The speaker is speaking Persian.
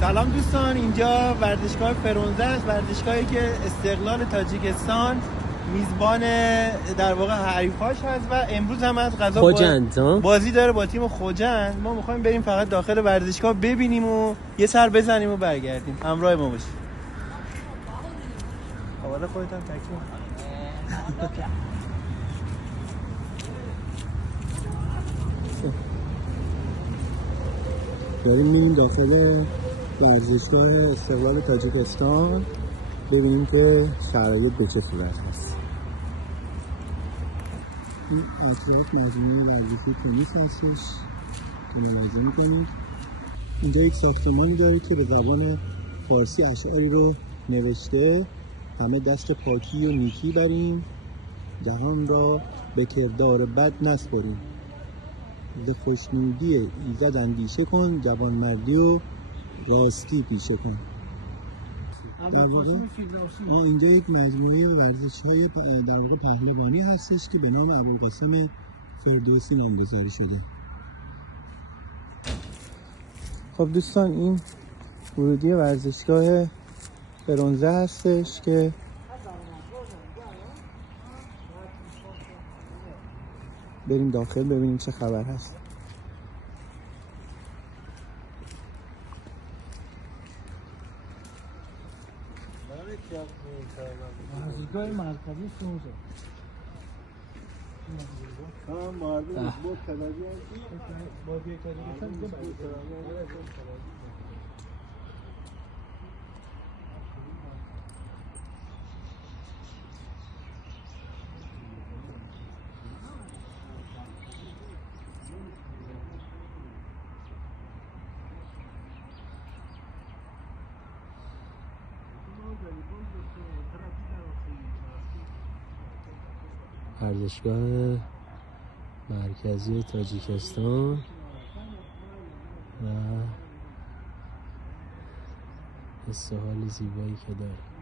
سلام دوستان، اینجا ورزشگاه فرونزه است، ورزشگاهی که استقلال تاجیکستان میزبان در واقع حریفاش هست و امروز هم از قضا بازی داره با تیم خوجند. ما میخوایم بریم فقط داخل ورزشگاه ببینیم و یه سر بزنیم و برگردیم. همراه ما باشید. حالا خودت هم تکیم. داریم میریم داخل ورزشگاه استقلال تاجیکستان ببینیم که شرایط به چه صورت هست. این اطراف مجموعه ورزشی تنیس هستش که ملاحظه میکنید. اینجا یک ساختمانی داره که به زبان فارسی اشعاری رو نوشته: همه دست پاکی و نیکی بریم، جهان را به کردار بد نسپاریم، ز خوشنودی ایزد اندیشه کن، جوانمردی و راستی پیشه کن. در واقع اینجا یک مجموعه ورزش‌های در واقع پهلوانی هستش که به نام ابوالقاسم فردوسی نامگذاری شده. خب دوستان، این ورودی ورزشگاه فرونزه هستش که بریم داخل ببینیم چه خبر هست. ورزشگاه مرکزی فرونزه. ورزشگاه مرکزی تاجیکستان و حس و حال زیبایی که داره.